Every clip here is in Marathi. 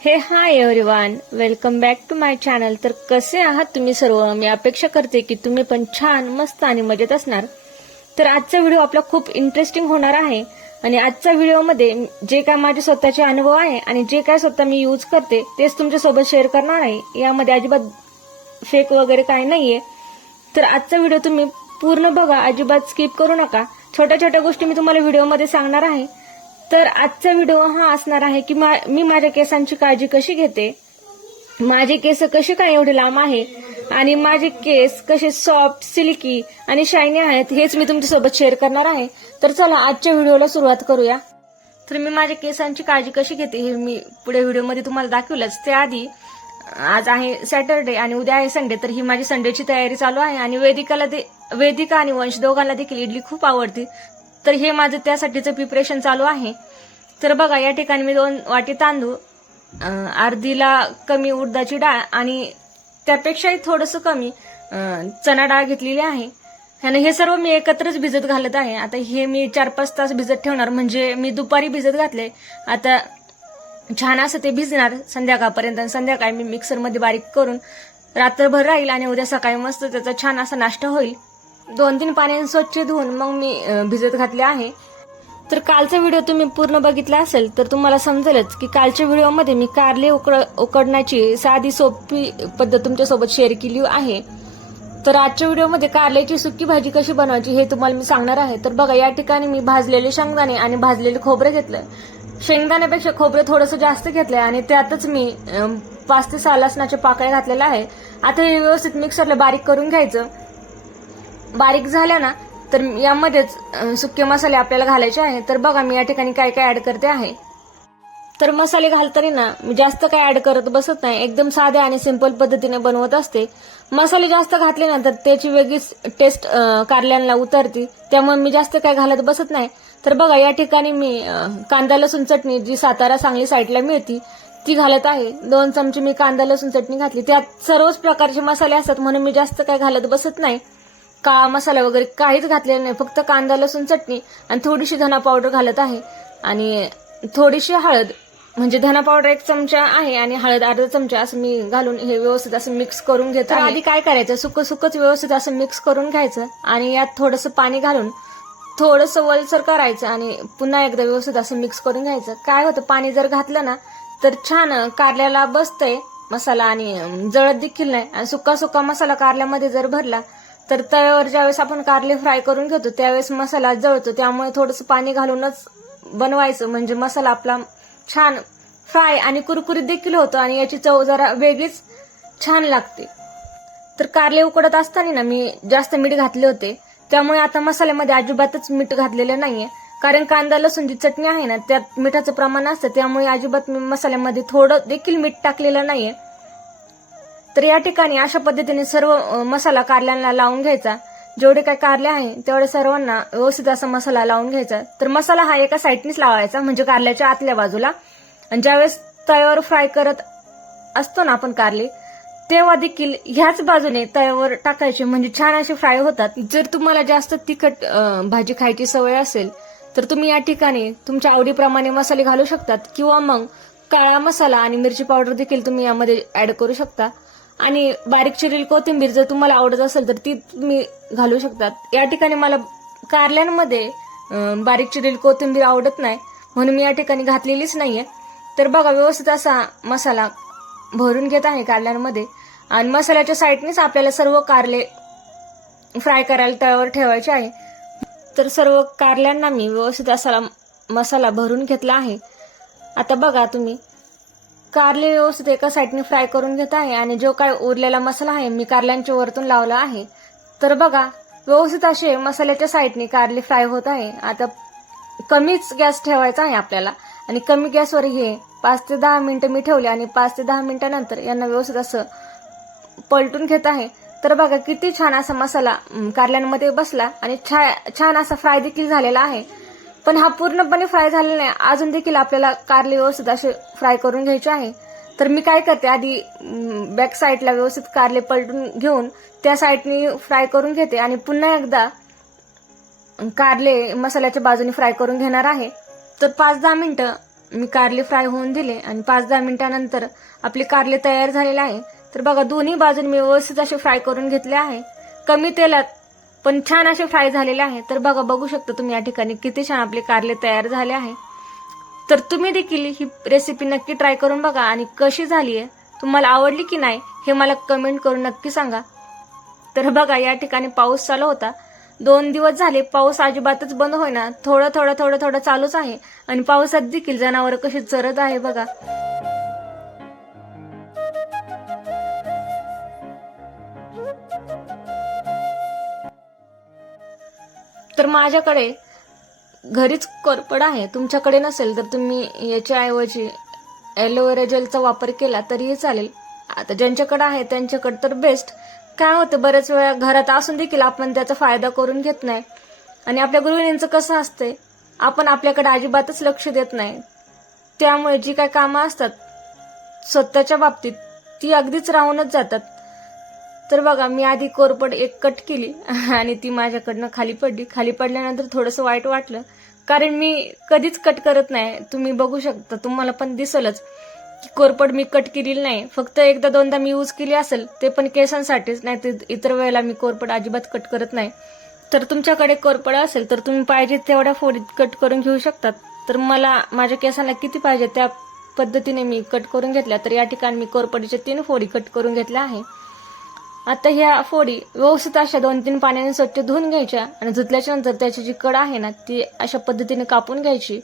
Hey hi everyone welcome back to my channel. तर कसे आहात तुम्ही सर्व? मी अपेक्षा करते की तुम्ही पण छान मस्त आणि मजेत असणार. तर आजचा व्हिडिओ आपला खूप इंटरेस्टिंग होणार आहे. आणि आजच्या व्हिडिओमध्ये जे काय माझे स्वतःचे अनुभव आहे आणि जे काय स्वतः मी यूज करते तेच तुमच्यासोबत शेअर करणार आहे. यामध्ये अजिबात फेक वगैरे काही नाहीये. तर आजचा व्हिडिओ तुम्ही पूर्ण बघा अजिबात स्किप करू नका. छोट्या छोट्या गोष्टी मी तुम्हाला व्हिडिओमध्ये सांगणार आहे. तर आजचा व्हिडिओ हा असणार आहे की मा- मी माझ्या केसांची काळजी कशी घेते? माझे केस कसे काय एवढे लांब आहे? आणि माझे केस कसे सॉफ्ट सिल्की आणि शायनी आहेत हेच मी तुमच्यासोबत शेअर करणार आहे. तर चला आजच्या व्हिडिओला सुरुवात करूया. तर मी माझ्या केसांची काळजी कशी घेते हे मी पुढे व्हिडिओमध्ये तुम्हाला दाखवलंच. त्याआधी आज आहे सॅटरडे आणि उद्या आहे संडे तर ही माझी संडेची तयारी चालू आहे. आणि वेदिकाला ते वेदिका आणि वंश दोघांना देखील इडली खूप आवडते. तर हे माझं त्यासाठीचं प्रिपरेशन चालू आहे. तर बघा या ठिकाणी मी दोन वाटी तांदूळ अर्धीला कमी उडदाची डाळ आणि त्यापेक्षाही थोडंसं कमी चणा डाळ घेतलेली आहे. आणि हे सर्व मी एकत्रच भिजत घालत आहे. आता हे मी चार पाच तास भिजत ठेवणार. म्हणजे मी दुपारी भिजत घातले. आता छान असं ते भिजणार संध्याकाळपर्यंत. आणि संध्याकाळी मी मिक्सरमध्ये बारीक करून रात्रभर राहील आणि उद्या सकाळी मस्त त्याचा छान असा नाश्ता होईल. दोन तीन पाण्याने स्वच्छ धुवून मग मी भिजत घातले आहे. तर कालचा व्हिडिओ तुम्ही पूर्ण बघितला असेल तर तुम्हाला समजेलच की कालच्या व्हिडिओमध्ये मी कारले उकड उकडण्याची साधी सोपी पद्धत तुमच्यासोबत शेअर केली आहे. तर आजच्या व्हिडिओमध्ये कारल्याची सुकी भाजी कशी बनवायची हे तुम्हाला मी सांगणार आहे. तर बघा या ठिकाणी मी भाजलेले शेंगदाणे आणि भाजलेले खोबरं घेतलं. शेंगदाण्यापेक्षा खोबरं थोडंसं जास्त घेतलंय आणि त्यातच मी पाच ते सहा लसणाच्या पाकळ्या घातलेल्या आहे. आता हे व्यवस्थित मिक्सरला बारीक करून घ्यायचं. बारीक झाल्या ना तर यामध्येच सुके मसाले आपल्याला घालायचे आहे तर बघा मी या ठिकाणी काय काय ऍड करते आहे. तर मसाले घालताना ना मी जास्त काय ऍड करत बसत नाही. एकदम साध्या आणि सिंपल पद्धतीने बनवत असते. मसाले जास्त घातले ना तर त्याची वेगळीच टेस्ट कारल्यांना उतरते. त्यामुळे मी जास्त काय घालत बसत नाही. तर बघा या ठिकाणी मी कांदा लसूण चटणी जी सातारा सांगली साईडला मिळती ती घालत आहे. दोन चमचे मी कांदा लसूण चटणी घातली. त्यात सर्वच प्रकारचे मसाले असतात म्हणून मी जास्त काय घालत बसत नाही. काळा मसाला वगैरे काहीच घातलेलं नाही. फक्त कांदा लसूण चटणी आणि थोडीशी धना पावडर घालत आहे. आणि थोडीशी हळद म्हणजे धना पावडर एक चमचा आहे आणि हळद अर्धा चमचा असं मी घालून हे व्यवस्थित असं मिक्स करून घेतो आधी काय करायचं? सुकं सुकच व्यवस्थित असं मिक्स करून घ्यायचं आणि यात थोडंसं पाणी घालून थोडंसं वलसर करायचं आणि पुन्हा एकदा व्यवस्थित असं मिक्स करून घ्यायचं. काय होतं? पाणी जर घातलं ना तर छान कारल्याला बसतंय मसाला आणि जळत देखील नाही. आणि सुका सुका मसाला कारल्यामध्ये जर भरला तर तव्यावर ज्यावेळेस आपण कारले फ्राय करून घेतो त्यावेळेस मसाला जळतो. त्यामुळे थोडंसं पाणी घालूनच बनवायचं. म्हणजे मसाला आपला छान फ्राय आणि कुरकुरीत देखील होतो आणि याची चव जरा वेगळीच छान लागते. तर कारले उकडत असताना ना मी जास्त मीठ घातले होते. त्यामुळे आता मसाल्यामध्ये अजिबातच मीठ घातलेलं नाहीये. कारण कांदा लसूण जी चटणी आहे ना त्यात मिठाचं प्रमाण असतं. त्यामुळे अजिबात मी मसाल्यामध्ये थोडं देखील मीठ टाकलेलं नाहीये. तर या ठिकाणी अशा पद्धतीने सर्व मसाला कारल्यांना लावून घ्यायचा. जेवढे काय कारले आहे तेवढे सर्वांना व्यवस्थित असा मसाला लावून घ्यायचा. तर मसाला हा एका साईडनीच लावायचा म्हणजे कारल्याच्या आतल्या बाजूला. आणि ज्यावेळेस तव्यावर फ्राय करत असतो ना आपण कारले तेव्हा देखील ह्याच बाजूने तव्यावर टाकायचे. म्हणजे छान असे फ्राय होतात. जर तुम्हाला जास्त तिखट भाजी खायची सवय असेल तर तुम्ही या ठिकाणी तुमच्या आवडीप्रमाणे मसाले घालू शकतात. किंवा मग काळा मसाला आणि मिरची पावडर देखील तुम्ही यामध्ये ऍड करू शकता. आणि बारीक चिरील कोथिंबीर जर तुम्हाला आवडत असेल तर ती तुम्ही घालू शकतात. या ठिकाणी मला कारल्यांमध्ये बारीक चिरील कोथिंबीर आवडत नाही म्हणून मी या ठिकाणी घातलेलीच नाहीये. तर बघा व्यवस्थित असा मसाला भरून घेत आहे कारल्यांमध्ये आणि मसाल्याच्या साईडनेच आपल्याला सर्व कारले फ्राय करायला तव्यावर ठेवायचे आहे. तर सर्व कारल्यांना मी व्यवस्थित असा मसाला भरून घेतला आहे. आता बघा तुम्ही. कारले व्यवस्थित एका साईडने फ्राय करून घेत आहे आणि जो काय उरलेला मसाला आहे मी कारल्यांच्या वरतून लावला आहे. तर बघा व्यवस्थित असे मसाल्याच्या साईडने कारले फ्राय होत आहे. आता कमीच गॅस ठेवायचा आहे आपल्याला आणि कमी गॅसवर हे पाच ते दहा मिनिटं मी ठेवले आणि पाच ते दहा मिनिटानंतर यांना व्यवस्थित असं पलटून घेत आहे. तर बघा किती छान असा मसाला कारल्यांमध्ये बसला आणि छा- छान असा फ्राय देखील झालेला आहे. पण हा पूर्णपणे फ्राय झालेला नाही. अजून देखील आपल्याला कारले व्यवस्थित असे फ्राय करून घ्यायचे आहे. तर मी काय करते आधी बॅक साईडला व्यवस्थित कारले पलटून घेऊन त्या साईडनी फ्राय करून घेते आणि पुन्हा एकदा कारले मसाल्याच्या बाजूने फ्राय करून घेणार आहे. तर पाच दहा मिनटं मी कारले फ्राय होऊन दिले आणि पाच दहा मिनिटानंतर आपले कारले तयार झालेले आहे. तर बघा दोन्ही बाजून मी व्यवस्थित असे फ्राय करून घेतले आहे. कमी तेलात पण छान असे फ्राय झालेले आहे तर बघा बघू शकता तुम्ही या ठिकाणी किती छान आपले कारले तयार झाले आहे. तर तुम्ही देखील ही रेसिपी नक्की ट्राय करून बघा आणि कशी झाली आहे तुम्हाला आवडली की नाही हे मला कमेंट करून नक्की सांगा. तर बघा या ठिकाणी पाऊस चालू होता. दोन दिवस झाले पाऊस अजिबातच बंद होईना. थोडं थोडं थोडं थोडं चालूच आहे. आणि पावसात देखील जनावर कशी चरत आहे बघा. तर माझ्याकडे घरीच कोरपड आहे. तुमच्याकडे नसेल तर तुम्ही याच्याऐवजी एलोवेरा ॲलोवेरा जेलचा वापर केला तरीही चालेल. आता ज्यांच्याकडे आहे त्यांच्याकडे तर बेस्ट काय होतं बऱ्याच वेळा घरात असून देखील आपण त्याचा फायदा करून घेत नाही. आणि आपल्या गृहिणींचं कसं असतंय आपण आपल्याकडे अजिबातच लक्ष देत नाही. त्यामुळे जी काय कामं असतात स्वतःच्या बाबतीत ती अगदीच राहूनच जातात. तर बघा मी आधी कोरपड एक कट केली आणि ती माझ्याकडनं खाली पडली. खाली पडल्यानंतर थोडंसं वाईट वाटलं. कारण मी कधीच कट करत नाही. तुम्ही बघू शकता तुम्हाला पण दिसलच. की कोरपड मी कट केलेली नाही. फक्त एकदा दोनदा मी यूज केली असेल ते पण केसांसाठीच. नाही तर इतर वेळेला मी कोरपड अजिबात कट करत नाही. तर तुमच्याकडे कोरपड असेल तर तुम्ही पाहिजे तेवढ्या फोडीत कट करून घेऊ शकतात. तर मला माझ्या केसांना किती पाहिजे? त्या पद्धतीने मी कट करून घेतल्या. तर या ठिकाणी मी कोरपडीच्या तीन फोडी कट करून घेतल्या आहे. आता ह्या फोडी व्यवस्थित अशा दोन तीन पाण्याने स्वच्छ धुवून घ्यायच्या आणि धुतल्याच्या नंतर त्याची जी कड आहे ना ती अशा पद्धतीने कापून घ्यायची.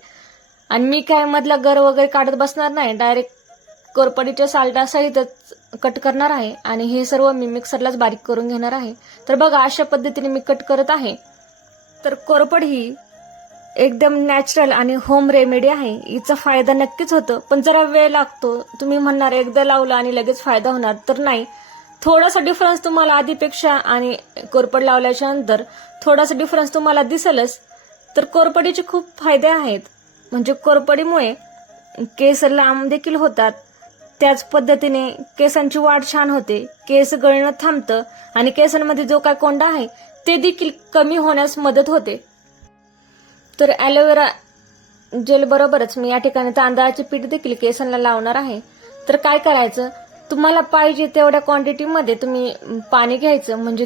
आणि मी काय मधला गर वगैरे काढत बसणार नाही डायरेक्ट कोरपडीच्या साल्टासहितच कट करणार आहे आणि हे सर्व मी मिक्सरलाच बारीक करून घेणार आहे. तर बघा अशा पद्धतीने मी कट करत आहे. तर कोरपड ही एकदम नॅचरल आणि होम रेमेडी आहे. हिचा फायदा नक्कीच होतो पण जरा वेळ लागतो. तुम्ही म्हणणार एकदा लावलं आणि लगेच फायदा होणार तर नाही. थोडासा डिफरन्स तुम्हाला आधीपेक्षा आणि कोरपड लावल्याच्या नंतर थोडासा डिफरन्स तुम्हाला दिसेलच तर कोरपडीचे खूप फायदे आहेत. म्हणजे कोरपडीमुळे केस लांब देखील होतात. त्याच पद्धतीने केसांची वाढ छान होते. केस गळणं थांबतं आणि केसांमध्ये जो काय कोंडा आहे ते देखील कमी होण्यास मदत होते. तर ॲलोवेरा जेल बरोबरच मी या ठिकाणी तांदळाचे पीठ देखील केसांना लावणार आहे. तर काय करायचं? तुम्हाला पाहिजे तेवढ्या क्वांटिटीमध्ये तुम्ही पाणी घ्यायचं म्हणजे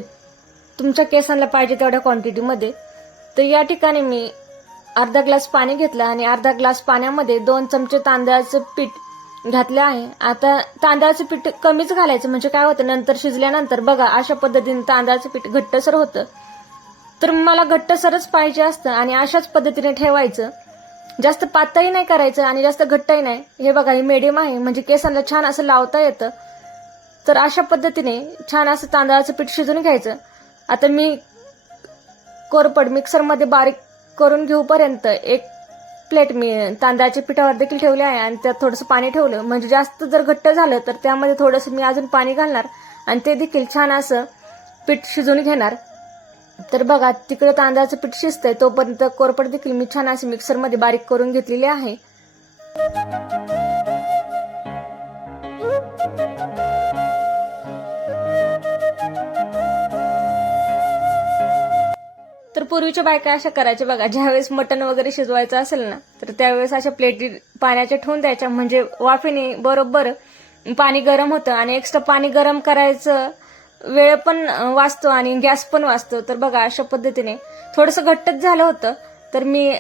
तुमच्या केसांना पाहिजे तेवढ्या क्वांटिटीमध्ये तर या ठिकाणी मी अर्धा ग्लास पाणी घेतलं आणि अर्धा ग्लास पाण्यामध्ये दोन चमचे तांदळाचं पीठ घातलं आहे. आता तांदळाचं पीठ कमीच घालायचं म्हणजे काय होतं नंतर शिजल्यानंतर बघा अशा पद्धतीने तांदळाचं पीठ घट्टसर होतं. तर मला घट्टसरच पाहिजे असतं आणि अशाच पद्धतीने ठेवायचं. जास्त पातळी नाही करायचं आणि जास्त घट्टही नाही. हे बघा हे मिडियम आहे. म्हणजे केसांना छान असं लावता येतं. तर अशा पद्धतीने छान असं तांदळाचं पीठ शिजून घ्यायचं. आता मी कोरपड मिक्सरमध्ये बारीक करून घेऊपर्यंत एक प्लेट मी तांदळाच्या पिठावर देखील ठेवले आहे आणि त्यात थोडंसं पाणी ठेवलं. म्हणजे जास्त जर घट्ट झालं तर त्यामध्ये थोडंसं मी अजून पाणी घालणार आणि ते देखील छान असं पीठ शिजून घेणार. तर बघा तिकडे तांदळाचं पीठ शिजतंय तोपर्यंत कोरपड देखील मी छान अशी मिक्सरमध्ये बारीक करून घेतलेली आहे. तर पूर्वीच्या बायका अशा करायच्या बघा ज्यावेळेस मटण वगैरे शिजवायचं असेल ना तर त्यावेळेस अशा प्लेटी पाण्याच्या ठेवून द्यायच्या. म्हणजे वाफेने बरोबर पाणी गरम होतं आणि एक्स्ट्रा पाणी गरम करायचं वेळ पण वाचतो आणि गॅस पण वाचतो. तर बघा अशा पद्धतीने थोडंसं घट्टच झालं होतं. तर मी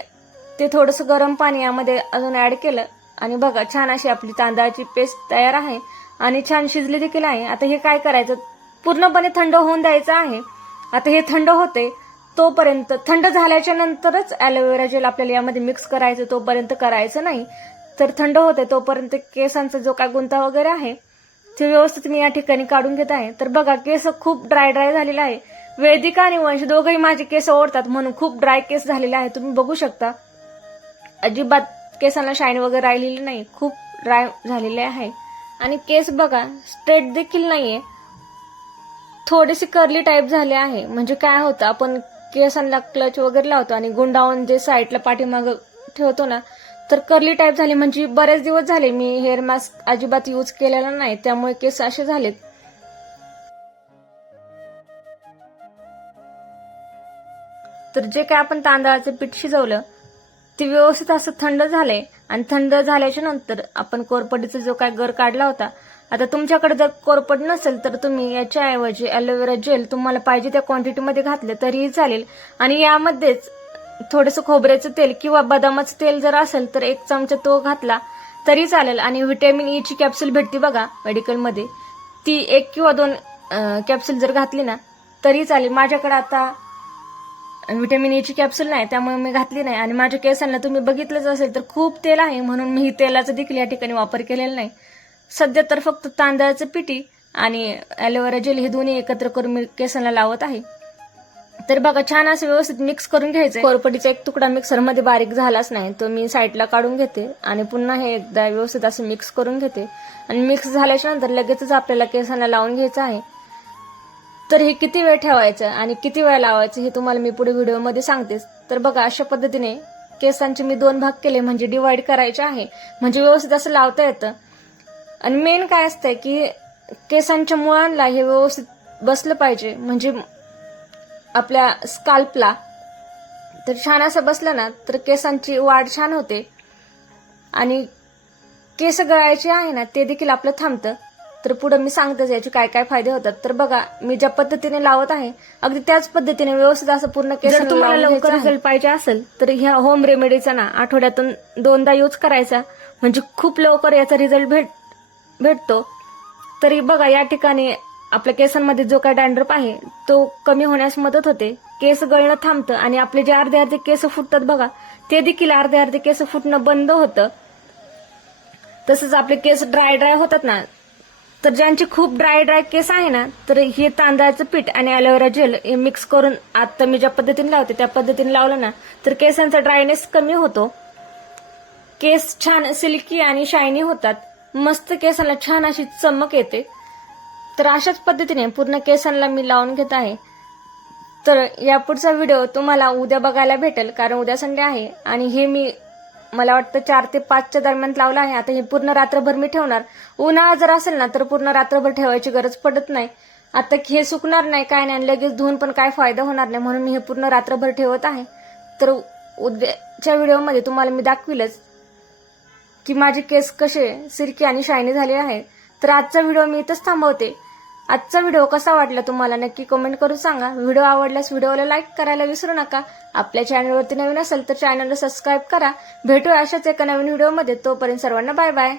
ते थोडंसं गरम पाणी यामध्ये अजून ॲड केलं. आणि बघा छान अशी आपली तांदळाची पेस्ट तयार आहे. आणि छान शिजली देखील आहे. आता हे काय करायचं? पूर्णपणे थंड होऊन द्यायचं आहे. आता हे थंड होते तोपर्यंत थंड झाल्याच्या नंतरच ॲलोवेरा जेल आपल्याला यामध्ये मिक्स करायचं तोपर्यंत करायचं नाही. तर थंड होते तोपर्यंत केसांचा जो काय गुंता वगैरे आहे ते व्यवस्थित मी या ठिकाणी काढून घेत आहे तर बघा केस खूप ड्राय ड्राय झालेला आहे. वेदिका आणि वंश दोघंही माझे केस ओढतात म्हणून खूप ड्राय केस झालेले आहे. तुम्ही बघू शकता. अजिबात केसांना शाईन वगैरे राहिलेली नाही. खूप ड्राय झालेले आहे. आणि केस बघा स्ट्रेट देखील नाहीये. थोडेसे कर्ली टाईप झाले आहे. म्हणजे काय होतं आपण केसांना क्लच वगैरे लावतो आणि गुंडावून जे साईडला पाठीमाग ठेवतो ना तर कर्ली टाईप झाले म्हणजे बरेच दिवस झाले मी हेअर मास्क अजिबात यूज केलेला नाही त्यामुळे केस असे झालेत. तर जे काय आपण तांदळाचं पीठ शिजवलं ते व्यवस्थित असं थंड झालंय. आणि थंड झाल्याच्यानंतर आपण कोरपडीचा जो काय गर काढला होता आता तुमच्याकडे जर कोरपड नसेल तर तुम्ही याच्याऐवजी ॲलोवेरा जेल तुम्हाला पाहिजे त्या क्वांटिटीमध्ये घातलं तरीही चालेल. आणि यामध्येच थोडंसं खोबऱ्याचं तेल किंवा बदामाचं तेल जर असेल तर एक चमचा तो घातला तरी चालेल. आणि व्हिटॅमिन ई ची कॅप्सूल भेटते बघा मेडिकलमध्ये. ती एक किंवा दोन कॅप्सूल जर घातली ना तरी चालेल. माझ्याकडे आता व्हिटॅमिन ई ची कॅप्सूल नाही त्यामुळे मी घातली नाही. आणि माझ्या केसांना तुम्ही बघितलंच असेल तर खूप तेल आहे म्हणून मी तेलाचा देखील या ठिकाणी वापर केलेला नाही. सध्या तर फक्त तांदळाचं पिठी आणि ॲलोवेरा जेल हे दोन्ही एकत्र करून मी केसांना लावत आहे. तर बघा छान असं व्यवस्थित मिक्स करून घ्यायचं कोरपटीचा एक तुकडा मिक्सरमध्ये बारीक झालाच नाही तो मी साईडला काढून घेते आणि पुन्हा हे एकदा व्यवस्थित असं मिक्स करून घेते. आणि मिक्स झाल्याच्यानंतर लगेचच आपल्याला केसांना लावून घ्यायचं आहे. तर हे किती वेळ ठेवायचं आणि किती वेळ लावायचं हे तुम्हाला मी पुढे व्हिडिओमध्ये सांगतेच. तर बघा अशा पद्धतीने केसांचे मी दोन भाग केले म्हणजे डिवाइड करायचे आहे. म्हणजे व्यवस्थित असं लावता येतं. आणि मेन काय असतंय की केसांच्या मुळांना हे व्यवस्थित बसलं पाहिजे. म्हणजे आपल्या स्काल्पला तर छान असं बसलं ना तर केसांची वाढ छान होते. आणि केस गळायचे आहे ना ते देखील आपलं थांबतं. तर पुढे मी सांगतेच याचे काय काय फायदे होतात. तर बघा मी ज्या पद्धतीने लावत आहे अगदी त्याच पद्धतीने व्यवस्थित असं पूर्ण केस तुम्हाला लवकर रिझल्ट पाहिजे असेल तर ह्या होम रेमेडीचा ना आठवड्यातून दोनदा यूज करायचा. म्हणजे खूप लवकर याचा रिझल्ट भेट भेटतो. तरी बघा या ठिकाणी आपल्या केसांमध्ये जो काय डॅन्ड्रप आहे तो कमी होण्यास मदत होते. केस गळणं थांबतं आणि आपले जे अर्धे अर्धे केस फुटतात बघा ते देखील अर्धे अर्धे केस फुटणं बंद होतं. तसंच आपले केस ड्राय ड्राय होतात ना तर ज्यांचे खूप ड्राय ड्राय केस आहे ना तर हे तांदळाचं पीठ आणि ॲलोवेरा जेल हे मिक्स करून आता मी ज्या पद्धतीने लावते त्या पद्धतीने लावलं ना तर केसांचा ड्रायनेस कमी होतो. केस छान सिल्की आणि शायनी होतात. मस्त केसाला छान अशी चमक येते. तर अशाच पद्धतीने पूर्ण केसांना मी लावून घेत आहे. तर या पुढचा व्हिडिओ तुम्हाला उद्या बघायला भेटेल कारण उद्या संडे आहे आणि हे मी मला वाटतं चार ते पाचच्या दरम्यान लावलं आहे. आता हे पूर्ण रात्रभर मी ठेवणार. उन्हाळा जर असेल ना तर पूर्ण रात्रभर ठेवायची गरज पडत नाही. आता हे सुकणार नाही काय नाही आणि लगेच धुवून पण काय फायदा होणार नाही म्हणून मी हे पूर्ण रात्रभर ठेवत आहे. तर उद्याच्या व्हिडिओमध्ये तुम्हाला मी दाखविलच की माझे केस कसे सिरकी आणि शायनी झाले आहे. तर आजचा व्हिडिओ मी इथंच थांबवते. आजचा व्हिडिओ कसा वाटला तुम्हाला नक्की कमेंट करून सांगा. व्हिडिओ आवडल्यास व्हिडिओला लाईक करायला विसरू नका. आपल्या चॅनलवरती नवीन असेल तर चॅनलला सबस्क्राईब करा. भेटूया अशाच एका नवीन व्हिडिओमध्ये तोपर्यंत सर्वांना बाय बाय